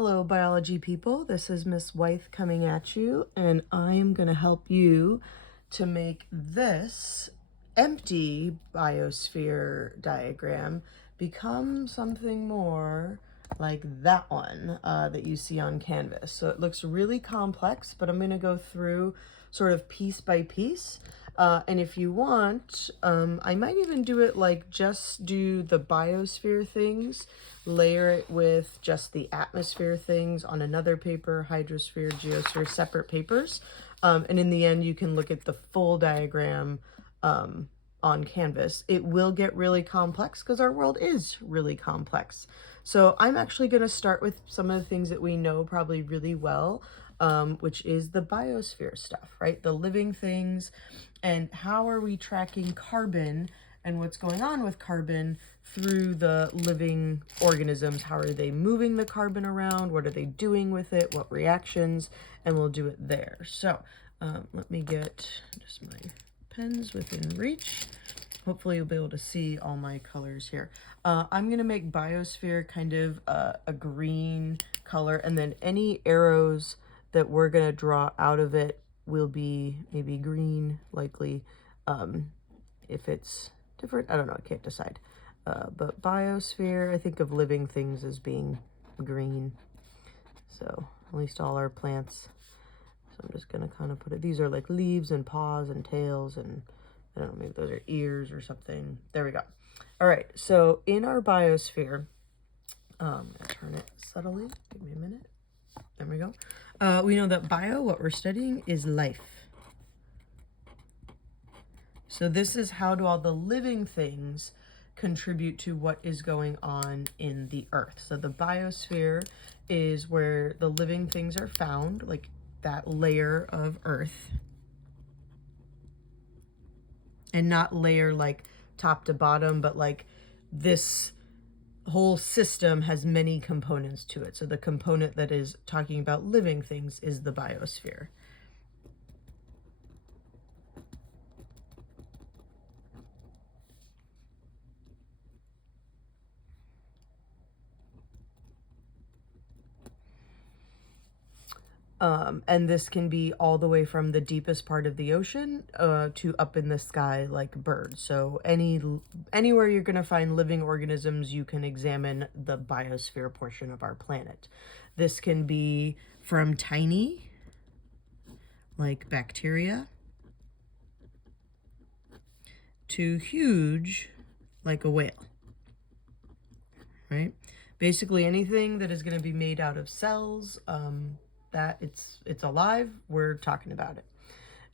Hello, biology people. This is Miss Wythe coming at you, and I'm going to help you to make this empty biosphere diagram become something more like that one that you see on Canvas. So it looks really complex, but I'm going to go through sort of piece by piece. And if you want, I might even do it like just do the biosphere things, layer it with just the atmosphere things on another paper, hydrosphere, geosphere, separate papers. And in the end, you can look at the full diagram on Canvas. It will get really complex because our world is really complex. So I'm actually going to start with some of the things that we know probably really well, which is the biosphere stuff, right? The living things, and how are we tracking carbon and what's going on with carbon through the living organisms. How are they moving the carbon around? What are they doing with it? What reactions? And we'll do it there. So let me get just my pens within reach. Hopefully you'll be able to see all my colors here. I'm going to make biosphere kind of a green color, and then any arrows that we're going to draw out of it will be maybe green, likely. If it's different, I don't know, I can't decide. But biosphere, I think of living things as being green. So at least all our plants. So I'm just going to kind of put it, these are like leaves and paws and tails, and I don't know, maybe those are ears or something. There we go. All right, so in our biosphere, I'm going to turn it subtly. Give me a minute. There we go. We know that bio, what we're studying, is life. So this is how do all the living things contribute to what is going on in the earth. So the biosphere is where the living things are found, like that layer of earth. And not layer like top to bottom, but like this whole system has many components to it. So the component that is talking about living things is the biosphere. And this can be all the way from the deepest part of the ocean to up in the sky like birds. So anywhere you're going to find living organisms, you can examine the biosphere portion of our planet. This can be from tiny, like bacteria, to huge, like a whale, right? Basically anything that is going to be made out of cells, that it's alive, we're talking about it.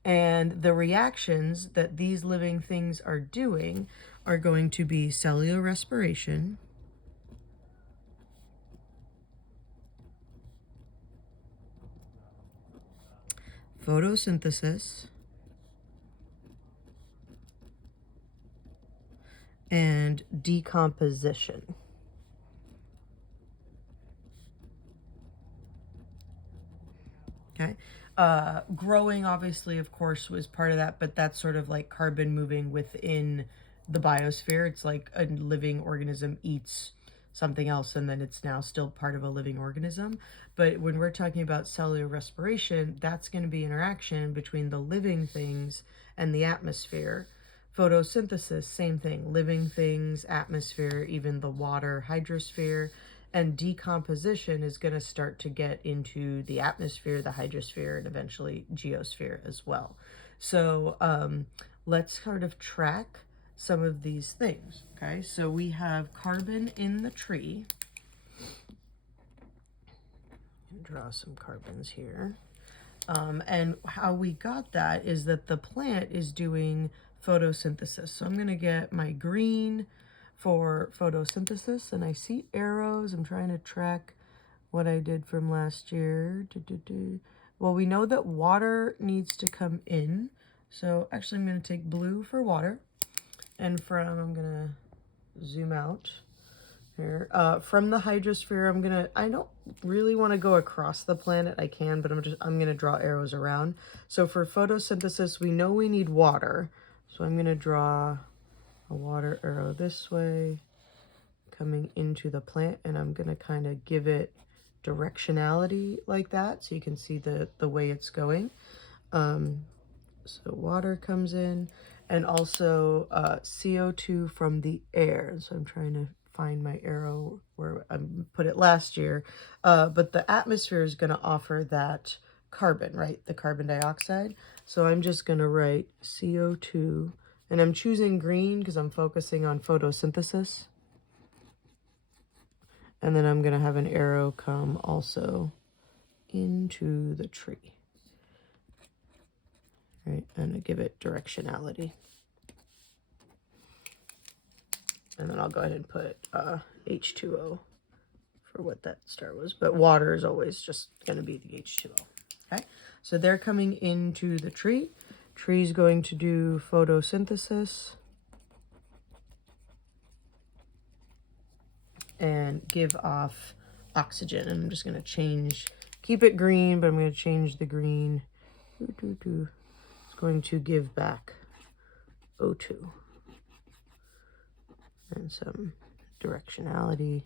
And the reactions that these living things are doing are going to be cellular respiration, photosynthesis, and decomposition. Okay. Growing, obviously, of course, was part of that, but that's sort of like carbon moving within the biosphere. It's like a living organism eats something else, and then it's now still part of a living organism. But when we're talking about cellular respiration, that's going to be interaction between the living things and the atmosphere. Photosynthesis, same thing, living things, atmosphere, even the water, hydrosphere. And decomposition is going to start to get into the atmosphere, the hydrosphere, and eventually geosphere as well. So let's sort of track some of these things. Okay, so we have carbon in the tree. Draw some carbons here. And how we got that is that the plant is doing photosynthesis. So I'm going to get my green for photosynthesis, and I see arrows. I'm trying to track what I did from last year. Well, we know that water needs to come in. So actually I'm going to take blue for water, and I'm going to zoom out here. From the hydrosphere, I don't really want to go across the planet. I can, but I'm going to draw arrows around. So for photosynthesis, we know we need water. So I'm going to draw a water arrow this way, coming into the plant, and I'm going to kind of give it directionality like that, so you can see the way it's going. So water comes in, and also CO2 from the air. So I'm trying to find my arrow where I put it last year. But the atmosphere is going to offer that carbon, right? The carbon dioxide. So I'm just going to write CO2, and I'm choosing green because I'm focusing on photosynthesis. And then I'm going to have an arrow come also into the tree. Right, and give it directionality. And then I'll go ahead and put H2O for what that star was. But water is always just going to be the H2O. Okay, so they're coming into the tree. Tree's going to do photosynthesis and give off oxygen. And I'm just going to keep it green, but I'm going to change the green. It's going to give back O2 and some directionality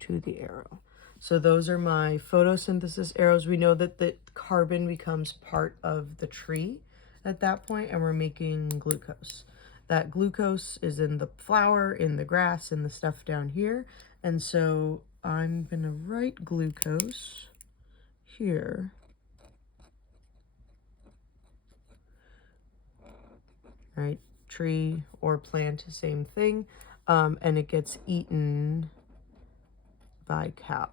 to the arrow. So those are my photosynthesis arrows. We know that the carbon becomes part of the tree at that point, and we're making glucose. That glucose is in the flower, in the grass, in the stuff down here. And so I'm going to write glucose here. Right, tree or plant, same thing. And it gets eaten by cow.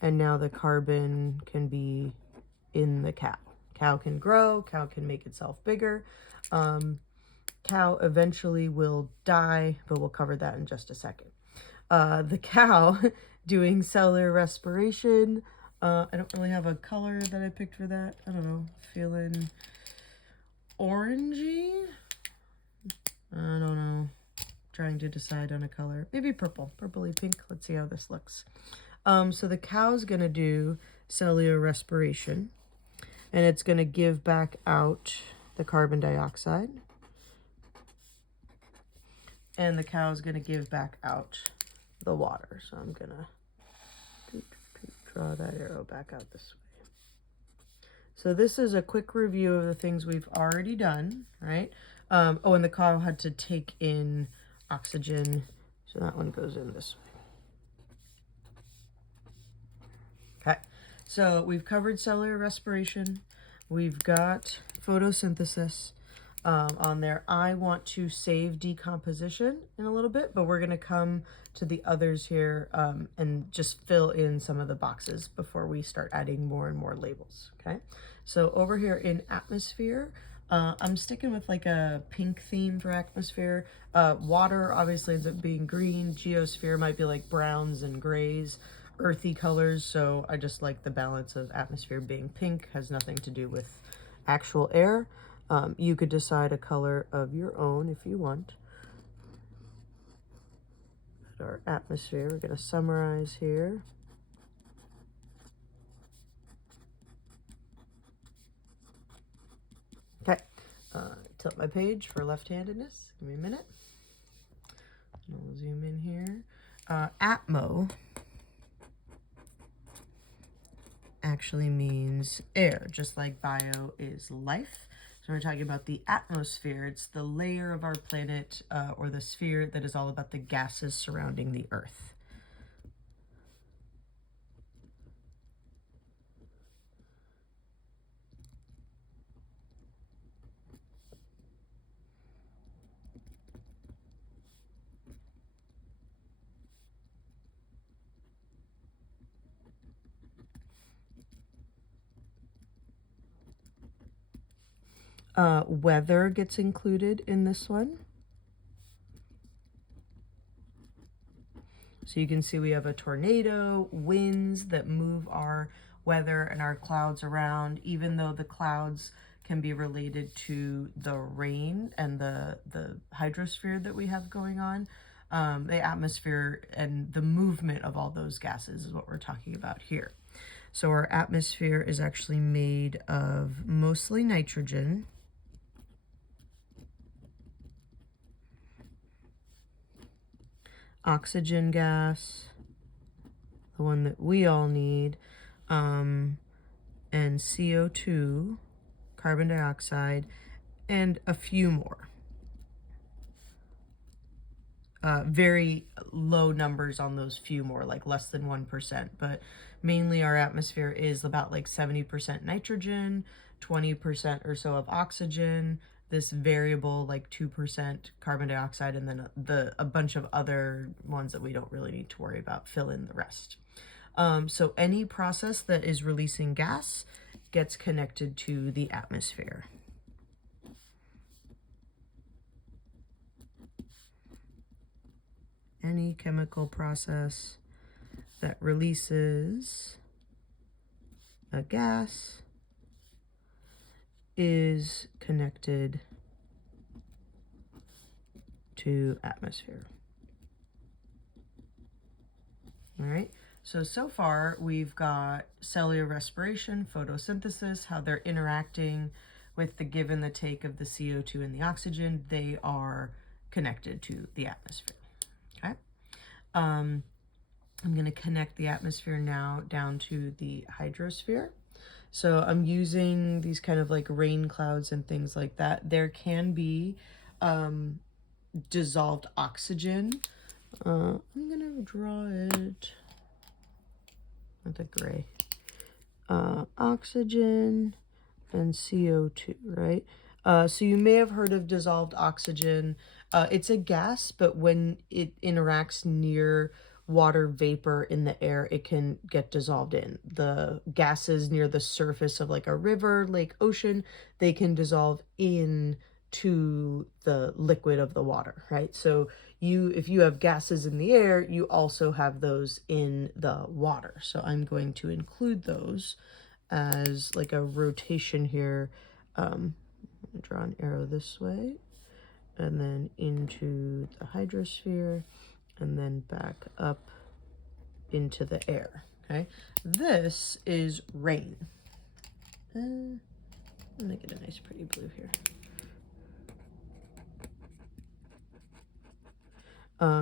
And now the carbon can be in the cow. Cow can grow, cow can make itself bigger. Cow eventually will die, but we'll cover that in just a second. The cow doing cellular respiration. I don't really have a color that I picked for that. I don't know, feeling orangey? I don't know. Trying to decide on a color. Maybe purple, purpley pink. Let's see how this looks. So the cow's gonna do cellular respiration, and it's gonna give back out the carbon dioxide. And the cow's gonna give back out the water. So I'm gonna draw that arrow back out this way. So this is a quick review of the things we've already done, right? Oh, and the cow had to take in oxygen, so that one goes in this way. Okay, so we've covered cellular respiration. We've got photosynthesis on there. I want to save decomposition in a little bit, but we're going to come to the others here and just fill in some of the boxes before we start adding more and more labels. Okay, so over here in atmosphere, I'm sticking with like a pink theme for atmosphere. Water obviously ends up being green. Geosphere might be like browns and grays, earthy colors. So I just like the balance of atmosphere being pink. Has nothing to do with actual air. You could decide a color of your own if you want. But our atmosphere, we're going to summarize here. Okay, tilt my page for left-handedness. Give me a minute. We'll zoom in here. Atmo actually means air, just like bio is life. So we're talking about the atmosphere. It's the layer of our planet or the sphere that is all about the gases surrounding the Earth. Weather gets included in this one. So you can see we have a tornado, winds that move our weather and our clouds around, even though the clouds can be related to the rain and the hydrosphere that we have going on. The atmosphere and the movement of all those gases is what we're talking about here. So our atmosphere is actually made of mostly nitrogen, oxygen gas, the one that we all need, and CO2, carbon dioxide, and a few more. Very low numbers on those few more, like less than 1%, but mainly our atmosphere is about like 70% nitrogen, 20% or so of oxygen, this variable like 2% carbon dioxide, and then a bunch of other ones that we don't really need to worry about fill in the rest. So any process that is releasing gas gets connected to the atmosphere. Any chemical process that releases a gas is connected to atmosphere. All right, so far we've got cellular respiration, photosynthesis, how they're interacting with the give and the take of the CO2 and the oxygen. They are connected to the atmosphere. Okay. I'm going to connect the atmosphere now down to the hydrosphere. So I'm using these kind of like rain clouds and things like that. There can be dissolved oxygen. I'm going to draw it with a gray. Oxygen and CO2, right? So you may have heard of dissolved oxygen. It's a gas, but when it interacts near water vapor in the air, it can get dissolved in. The gases near the surface of like a river, lake, ocean, they can dissolve in to the liquid of the water, right? So if you have gases in the air, you also have those in the water. So I'm going to include those as like a rotation here. Draw an arrow this way and then into the hydrosphere and then back up into the air. Okay, this is rain. I'm gonna get a nice pretty blue here.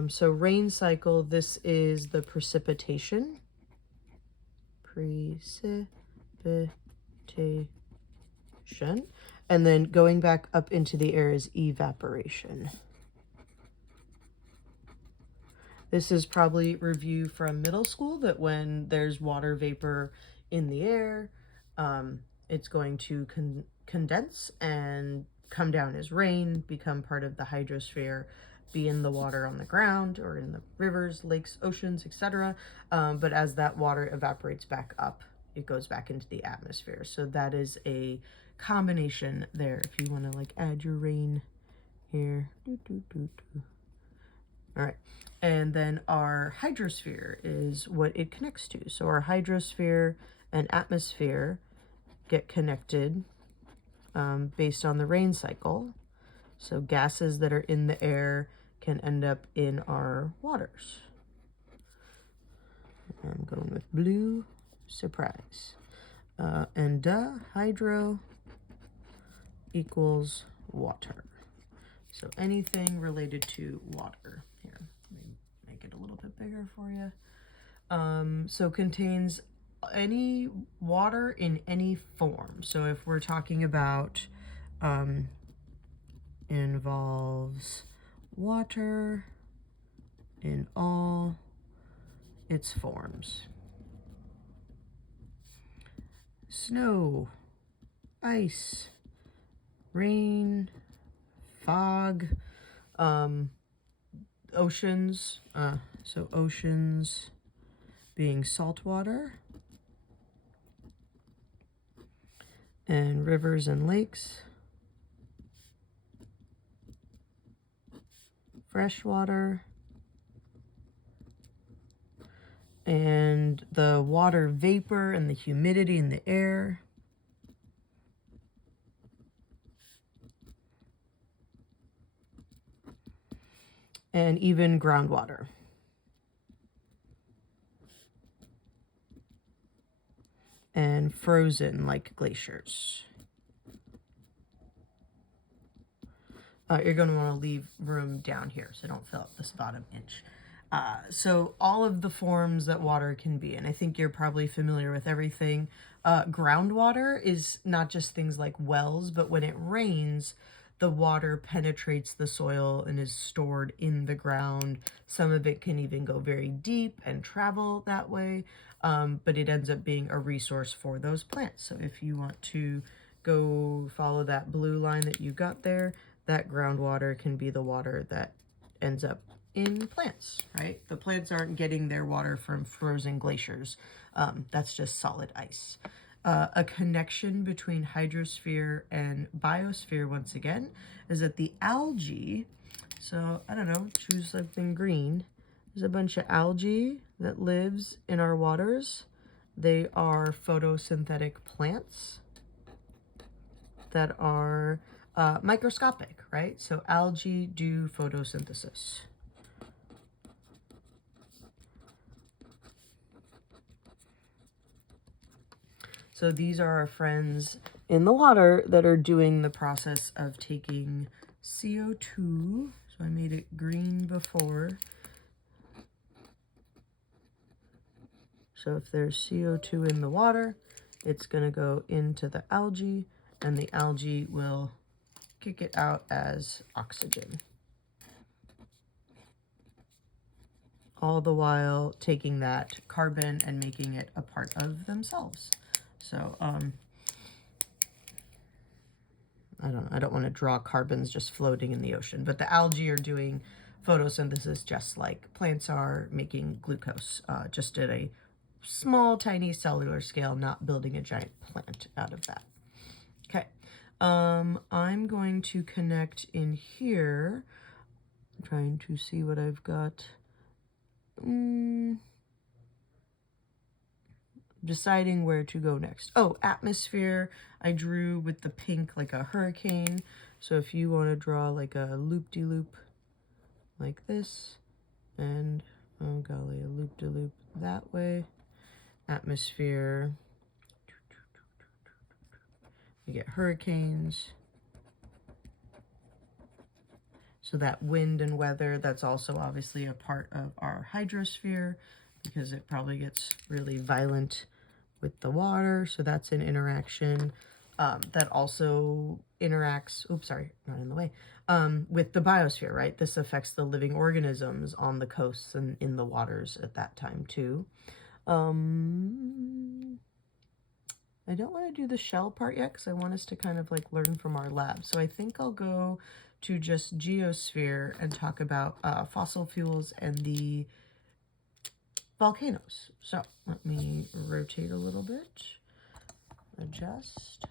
So rain cycle, this is the precipitation. And then going back up into the air is evaporation. This is probably review from middle school, that when there's water vapor in the air, it's going to condense and come down as rain, become part of the hydrosphere, be in the water on the ground or in the rivers, lakes, oceans, etc. But as that water evaporates back up, it goes back into the atmosphere. So that is a combination there. If you want to like add your rain here. All right. And then our hydrosphere is what it connects to. So our hydrosphere and atmosphere get connected based on the rain cycle. So gases that are in the air can end up in our waters. I'm going with blue, surprise. And hydro equals water. So anything related to water. Here, let me make it a little bit bigger for you. So contains any water in any form. So if we're talking about involves water in all its forms. Snow, ice, rain, fog, oceans, so oceans being salt water, and rivers and lakes, fresh water, and the water vapor and the humidity in the air, and even groundwater. And frozen like glaciers. You're going to want to leave room down here, so don't fill up this bottom inch. So all of the forms that water can be, and I think you're probably familiar with everything. Groundwater is not just things like wells, but when it rains, the water penetrates the soil and is stored in the ground. Some of it can even go very deep and travel that way, but it ends up being a resource for those plants. So if you want to go follow that blue line that you got there, that groundwater can be the water that ends up in plants, right? The plants aren't getting their water from frozen glaciers. That's just solid ice. A connection between hydrosphere and biosphere, once again, is that the algae, so I don't know, choose something green. There's a bunch of algae that lives in our waters. They are photosynthetic plants that are microscopic, right? So algae do photosynthesis. So these are our friends in the water that are doing the process of taking CO2. So I made it green before. So if there's CO2 in the water, it's going to go into the algae, and the algae will kick it out as oxygen. All the while taking that carbon and making it a part of themselves. So, I don't want to draw carbons just floating in the ocean, but the algae are doing photosynthesis just like plants are making glucose, just at a small, tiny cellular scale, not building a giant plant out of that. Okay, I'm going to connect in here. I'm trying to see what I've got. Deciding where to go next. Oh, atmosphere. I drew with the pink like a hurricane. So if you want to draw like a loop-de-loop like this, and oh golly, a loop-de-loop that way. Atmosphere. We get hurricanes. So that wind and weather, that's also obviously a part of our hydrosphere because it probably gets really violent with the water. So that's an interaction that also interacts, oops, sorry, not in the way, with the biosphere, right? This affects the living organisms on the coasts and in the waters at that time too. I don't want to do the shell part yet because I want us to kind of like learn from our lab. So I think I'll go to just geosphere and talk about fossil fuels and the volcanoes. So let me rotate a little bit, adjust.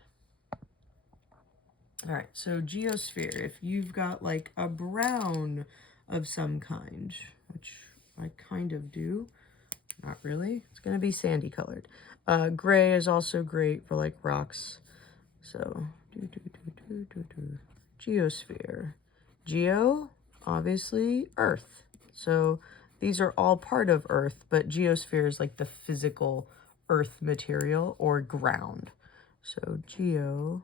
All right, so geosphere, if you've got like a brown of some kind, which I kind of do, not really, it's going to be sandy colored. Gray is also great for like rocks. So geosphere. Geo, obviously Earth. So these are all part of Earth, but geosphere is like the physical Earth material or ground. So geo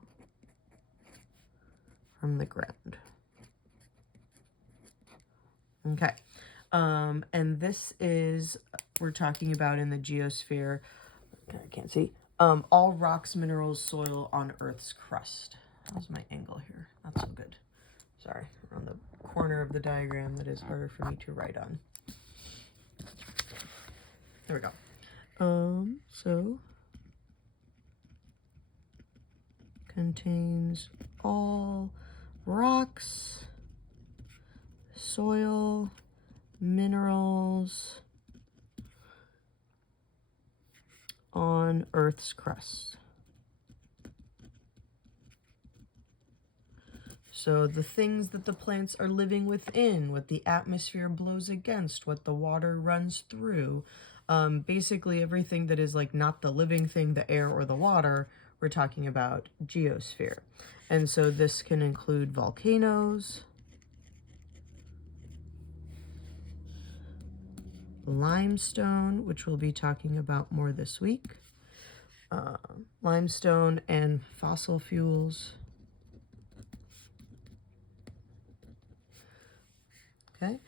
from the ground. Okay. And this is, we're talking about in the geosphere, I can't see, all rocks, minerals, soil on Earth's crust. How's my angle here? Not so good. Sorry, we're on the corner of the diagram that is harder for me to write on. There we go. So contains all rocks, soil, minerals on Earth's crust. So the things that the plants are living within, what the atmosphere blows against, what the water runs through, basically everything that is like not the living thing, the air or the water, we're talking about geosphere. And so this can include volcanoes, limestone, which we'll be talking about more this week, limestone and fossil fuels. Okay.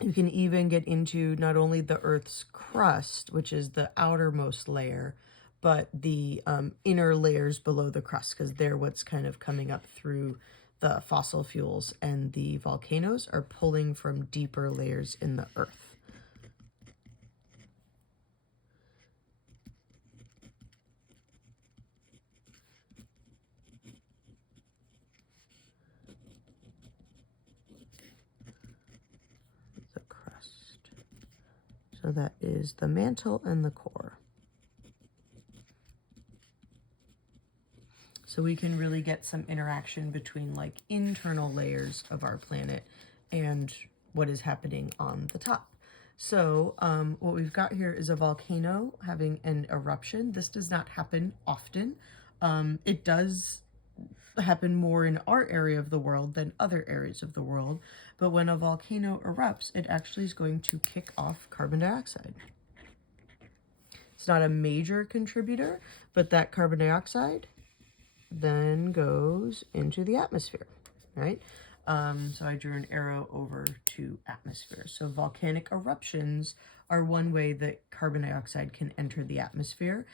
You can even get into not only the Earth's crust, which is the outermost layer, but the inner layers below the crust, because they're what's kind of coming up through the fossil fuels, and the volcanoes are pulling from deeper layers in the Earth. The crust. So that is the mantle and the core. So we can really get some interaction between like internal layers of our planet and what is happening on the top. So what we've got here is a volcano having an eruption. This does not happen often. It does happen more in our area of the world than other areas of the world. But when a volcano erupts, it actually is going to kick off carbon dioxide. It's not a major contributor, but that carbon dioxide then goes into the atmosphere, right? So I drew an arrow over to atmosphere. So volcanic eruptions are one way that carbon dioxide can enter the atmosphere.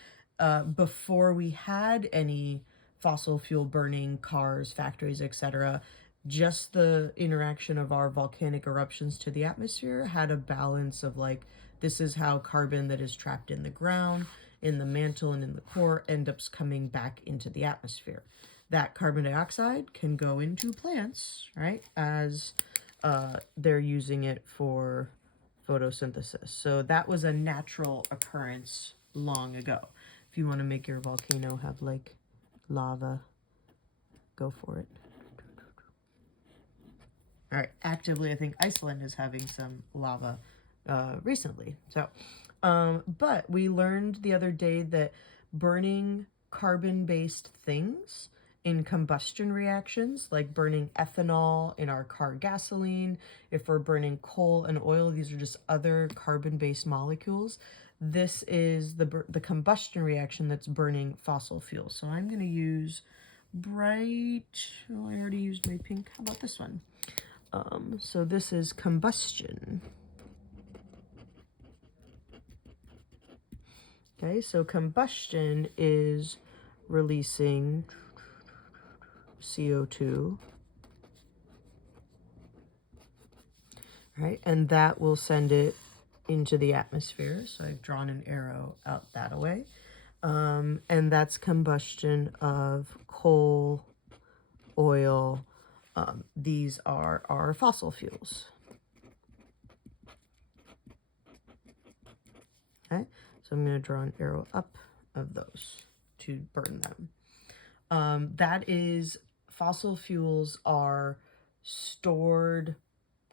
Before we had any fossil fuel burning, cars, factories, etc., just the interaction of our volcanic eruptions to the atmosphere had a balance of like, this is how carbon that is trapped in the ground, in the mantle, and in the core ends up coming back into the atmosphere. That carbon dioxide can go into plants, right, as they're using it for photosynthesis. So that was a natural occurrence long ago. If you want to make your volcano have like lava, go for it. All right, actively, I think Iceland is having some lava recently. So, but we learned the other day that burning carbon-based things in combustion reactions, like burning ethanol in our car gasoline, if we're burning coal and oil, these are just other carbon-based molecules. This is the combustion reaction that's burning fossil fuels. So I'm going to use bright, oh, I already used my pink. How about this one? So this is combustion. Okay, so combustion is releasing CO2, right? And that will send it into the atmosphere. So I've drawn an arrow out that way. And that's combustion of coal, oil. These are our fossil fuels. Okay, so I'm going to draw an arrow up of those to burn them. That is, fossil fuels are stored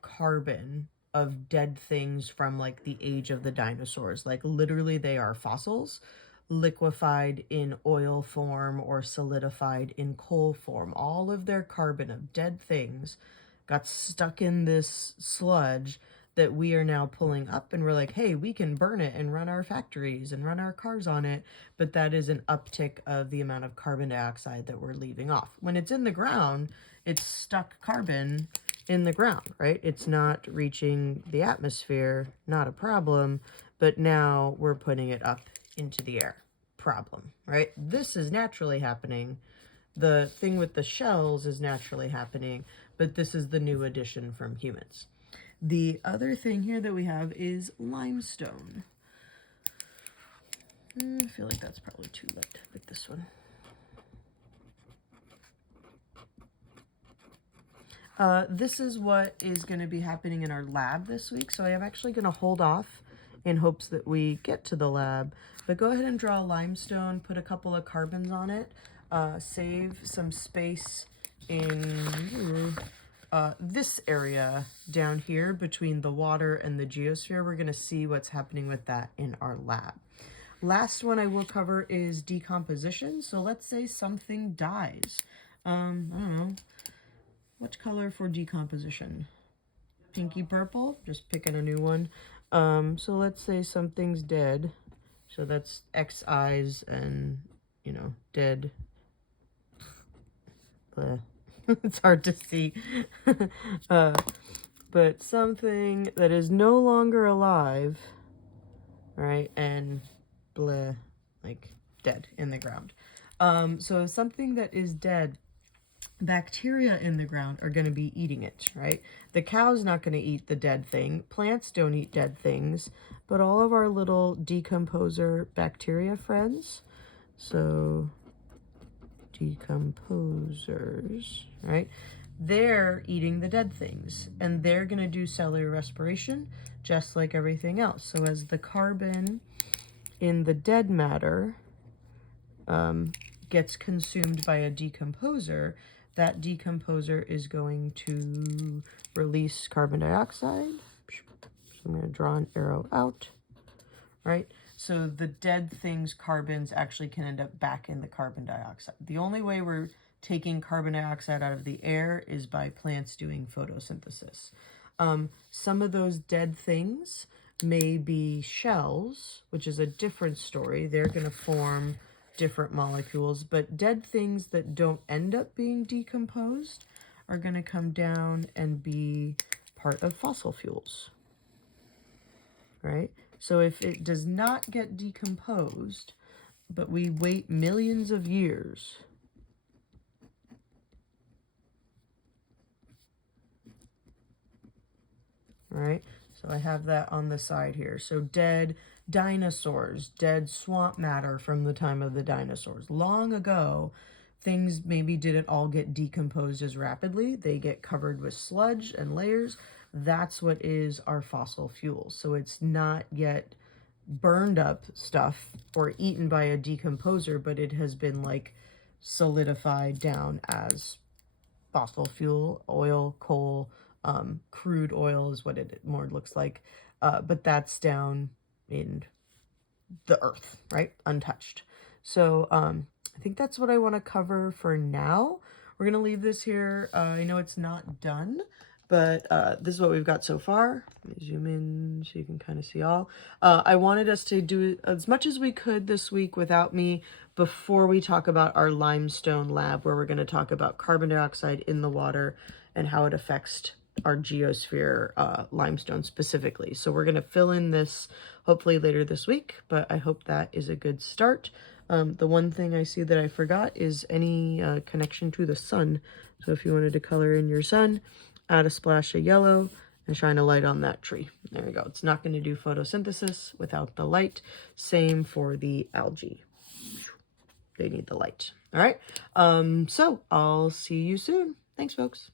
carbon of dead things from like the age of the dinosaurs. Like literally they are fossils liquefied in oil form or solidified in coal form. All of their carbon of dead things got stuck in this sludge that we are now pulling up, and we're like, hey, we can burn it and run our factories and run our cars on it. But that is an uptick of the amount of carbon dioxide that we're leaving off. When it's in the ground, it's stuck carbon in the ground, right? It's not reaching the atmosphere, not a problem, but now we're putting it up into the air. Problem, right? This is naturally happening. The thing with the shells is naturally happening, but this is the new addition from humans. The other thing here that we have is limestone. I feel like that's probably too light with this one. This is what is going to be happening in our lab this week. So I am actually going to hold off in hopes that we get to the lab. But go ahead and draw limestone, put a couple of carbons on it, save some space in this area down here between the water and the geosphere. We're going to see what's happening with that in our lab. Last one I will cover is decomposition. So let's say something dies. I don't know. What color for decomposition? Pinky purple, just picking a new one. So let's say something's dead. So that's X eyes and, you know, dead. It's hard to see. but something that is no longer alive, right, and bleh, like dead in the ground. So something that is dead, bacteria in the ground are going to be eating it, right? The cow's not going to eat the dead thing. Plants don't eat dead things, but all of our little decomposer bacteria friends, so decomposers, right? They're eating the dead things, and they're going to do cellular respiration just like everything else. So as the carbon in the dead matter gets consumed by a decomposer, that decomposer is going to release carbon dioxide. So I'm going to draw an arrow out, right? So the dead thing's carbons actually can end up back in the carbon dioxide. The only way we're taking carbon dioxide out of the air is by plants doing photosynthesis. Some of those dead things may be shells, which is a different story. They're going to form different molecules, but dead things that don't end up being decomposed are going to come down and be part of fossil fuels, right? So if it does not get decomposed, but we wait millions of years, right? So I have that on the side here. So dead dinosaurs, dead swamp matter from the time of the dinosaurs. Long ago, things maybe didn't all get decomposed as rapidly. They get covered with sludge and layers. That's what is our fossil fuels. So it's not yet burned up stuff or eaten by a decomposer, but it has been like solidified down as fossil fuel, oil, coal, crude oil is what it more looks like. But that's down in the earth, right? Untouched. So I think that's what I want to cover for now. We're going to leave this here. I know it's not done, but this is what we've got so far. Let me zoom in so you can kind of see all. I wanted us to do as much as we could this week without me before we talk about our limestone lab, where we're going to talk about carbon dioxide in the water and how it affects our geosphere limestone specifically. So we're going to fill in this hopefully later this week, but I hope that is a good start. The one thing I see that I forgot is any connection to the sun. So if you wanted to color in your sun, add a splash of yellow and shine a light on that tree. There we go. It's not going to do photosynthesis without the light. Same for the algae. They need the light. All right. So I'll see you soon. Thanks, folks.